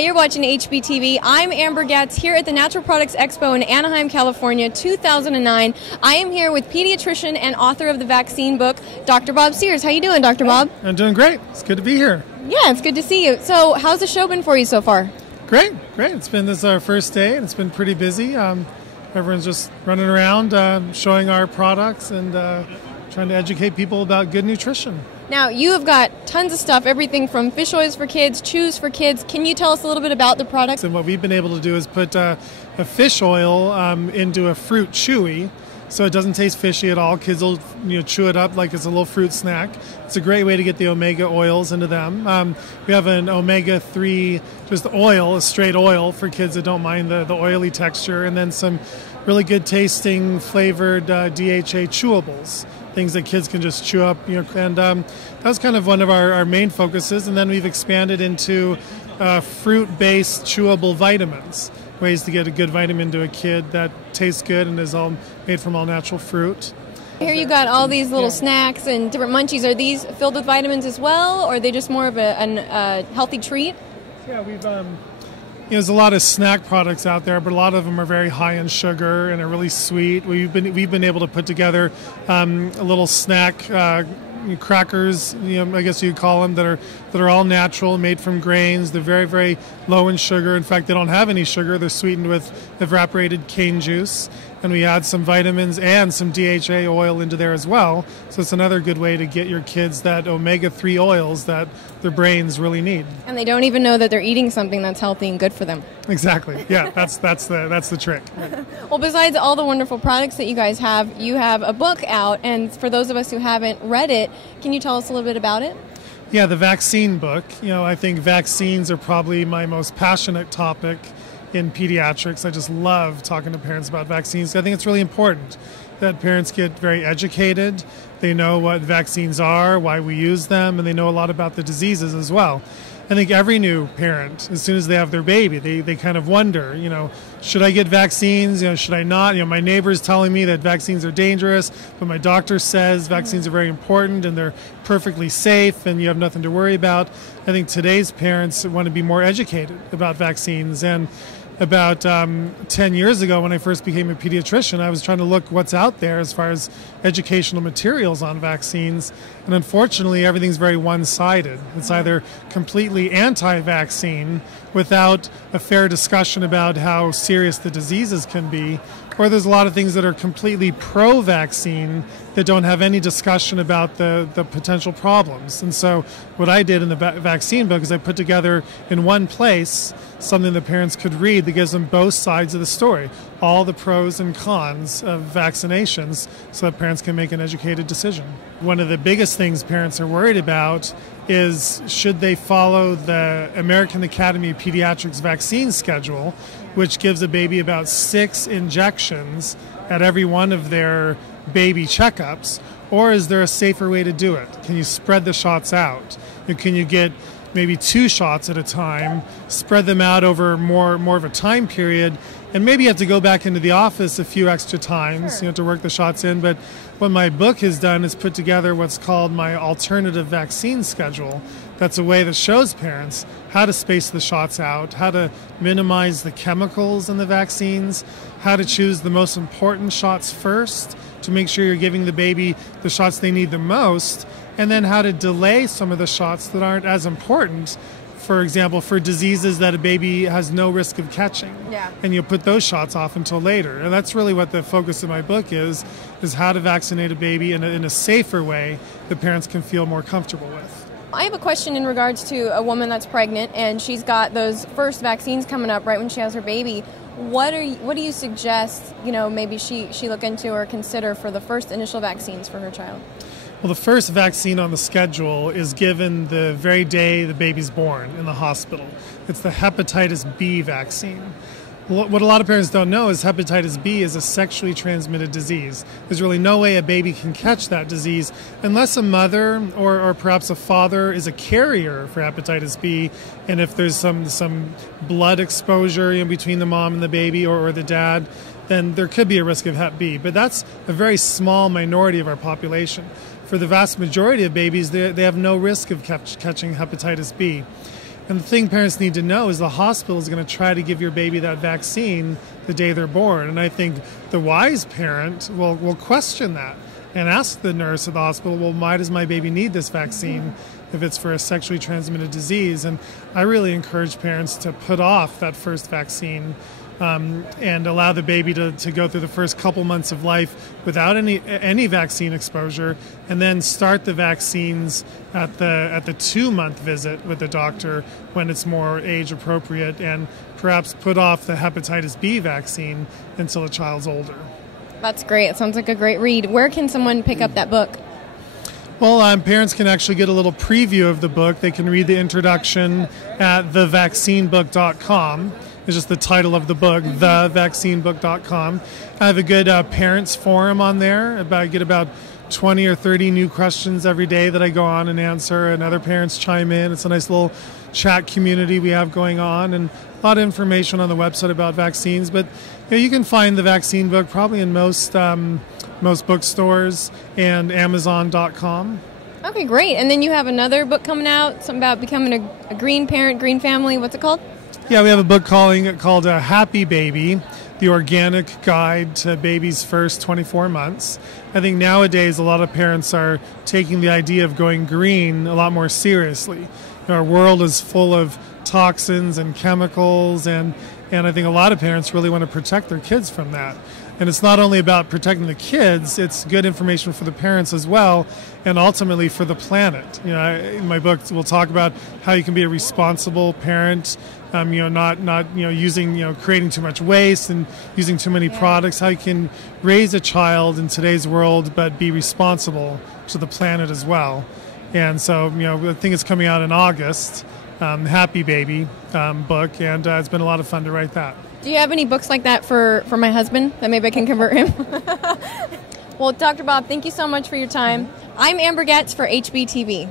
you're watching HBTV. I'm Amber Gatz here at the Natural Products Expo in Anaheim, California, 2009. I am here with pediatrician and author of the vaccine book, Dr. Bob Sears. How you doing, Dr. Bob? I'm doing great. It's good to be here. Yeah, it's good to see you. So how's the show been for you so far? Great. This is our first day, and it's been pretty busy. Everyone's just running around showing our products and trying to educate people about good nutrition. Now, you have got tons of stuff, everything from fish oils for kids, chews for kids. Can you tell us a little bit about the products? And what we've been able to do is put a fish oil into a fruit chewy, so it doesn't taste fishy at all. Kids will chew it up like it's a little fruit snack. It's a great way to get the omega oils into them. We have an omega-3 just oil, a straight oil for kids that don't mind the oily texture, and then some really good tasting flavored DHA chewables, things that kids can just chew up. And that was kind of one of our main focuses. And then we've expanded into fruit-based chewable vitamins, ways to get a good vitamin to a kid that tastes good and is all made from all natural fruit. Here you got all these little snacks and different munchies. Are these filled with vitamins as well, or are they just more of a healthy treat? Yeah, we've there's a lot of snack products out there, but a lot of them are very high in sugar and are really sweet. We've been able to put together a little snack crackers, I guess you'd call them, that are all natural, made from grains. They're very, very low in sugar. In fact, they don't have any sugar. They're sweetened with evaporated cane juice. And we add some vitamins and some DHA oil into there as well. So it's another good way to get your kids that omega-3 oils that their brains really need. And they don't even know that they're eating something that's healthy and good for them. Exactly. Yeah, that's the trick. Well, besides all the wonderful products that you guys have, you have a book out. And for those of us who haven't read it, can you tell us a little bit about it? Yeah, the vaccine book. I think vaccines are probably my most passionate topic in pediatrics. I just love talking to parents about vaccines. I think it's really important that parents get very educated. They know what vaccines are, why we use them, and they know a lot about the diseases as well. I think every new parent, as soon as they have their baby, they kind of wonder, should I get vaccines? Should I not? My neighbor's telling me that vaccines are dangerous, but my doctor says vaccines are very important and they're perfectly safe and you have nothing to worry about. I think today's parents want to be more educated about vaccines. And about 10 years ago, when I first became a pediatrician, I was trying to look what's out there as far as educational materials on vaccines. And unfortunately, everything's very one-sided. It's either completely anti-vaccine without a fair discussion about how serious the diseases can be, or there's a lot of things that are completely pro-vaccine that don't have any discussion about the potential problems. And so what I did in the vaccine book is I put together in one place something that parents could read that gives them both sides of the story, all the pros and cons of vaccinations, so that parents can make an educated decision. One of the biggest things parents are worried about is should they follow the American Academy of Pediatrics vaccine schedule, which gives a baby about 6 injections at every one of their baby checkups, or is there a safer way to do it? Can you spread the shots out? And can you get maybe 2 shots at a time, spread them out over more of a time period, and maybe you have to go back into the office a few extra times, to work the shots in. But what my book has done is put together what's called my alternative vaccine schedule. That's a way that shows parents how to space the shots out, how to minimize the chemicals in the vaccines, how to choose the most important shots first to make sure you're giving the baby the shots they need the most, and then how to delay some of the shots that aren't as important. For example, for diseases that a baby has no risk of catching. Yeah. And you put those shots off until later. And that's really what the focus of my book is how to vaccinate a baby in a safer way that parents can feel more comfortable with. I have a question in regards to a woman that's pregnant and she's got those first vaccines coming up right when she has her baby. What do you suggest, maybe she look into or consider for the first initial vaccines for her child? Well, the first vaccine on the schedule is given the very day the baby's born in the hospital. It's the hepatitis B vaccine. What a lot of parents don't know is hepatitis B is a sexually transmitted disease. There's really no way a baby can catch that disease unless a mother or perhaps a father is a carrier for hepatitis B, and if there's some blood exposure between the mom and the baby or the dad, then there could be a risk of hep B. But that's a very small minority of our population. For the vast majority of babies, they have no risk of catching hepatitis B. And the thing parents need to know is the hospital is going to try to give your baby that vaccine the day they're born. And I think the wise parent will question that and ask the nurse at the hospital, well, why does my baby need this vaccine if it's for a sexually transmitted disease? And I really encourage parents to put off that first vaccine and allow the baby to go through the first couple months of life without any vaccine exposure, and then start the vaccines at the 2-month visit with the doctor when it's more age appropriate, and perhaps put off the hepatitis B vaccine until a child's older. That's great. It sounds like a great read. Where can someone pick up that book? Well, parents can actually get a little preview of the book. They can read the introduction at thevaccinebook.com. It's just the title of the book, thevaccinebook.com. I have a good parents forum on there. I get about 20 or 30 new questions every day that I go on and answer, and other parents chime in. It's a nice little chat community we have going on, and a lot of information on the website about vaccines. But you can find the vaccine book probably in most bookstores and Amazon.com. Okay, great. And then you have another book coming out, something about becoming a green parent, green family. What's it called? Yeah, we have a book called Happy Baby, the organic guide to baby's first 24 months. I think nowadays a lot of parents are taking the idea of going green a lot more seriously. Our world is full of toxins and chemicals, and I think a lot of parents really want to protect their kids from that. And it's not only about protecting the kids, it's good information for the parents as well, and ultimately for the planet. In my book, we'll talk about how you can be a responsible parent, not using, creating too much waste and using too many products, how you can raise a child in today's world but be responsible to the planet as well. And so, I think it's coming out in August, Happy Baby book, and it's been a lot of fun to write that. Do you have any books like that for my husband that maybe I can convert him? Well, Dr. Bob, thank you so much for your time. I'm Amber Getz for HBTV.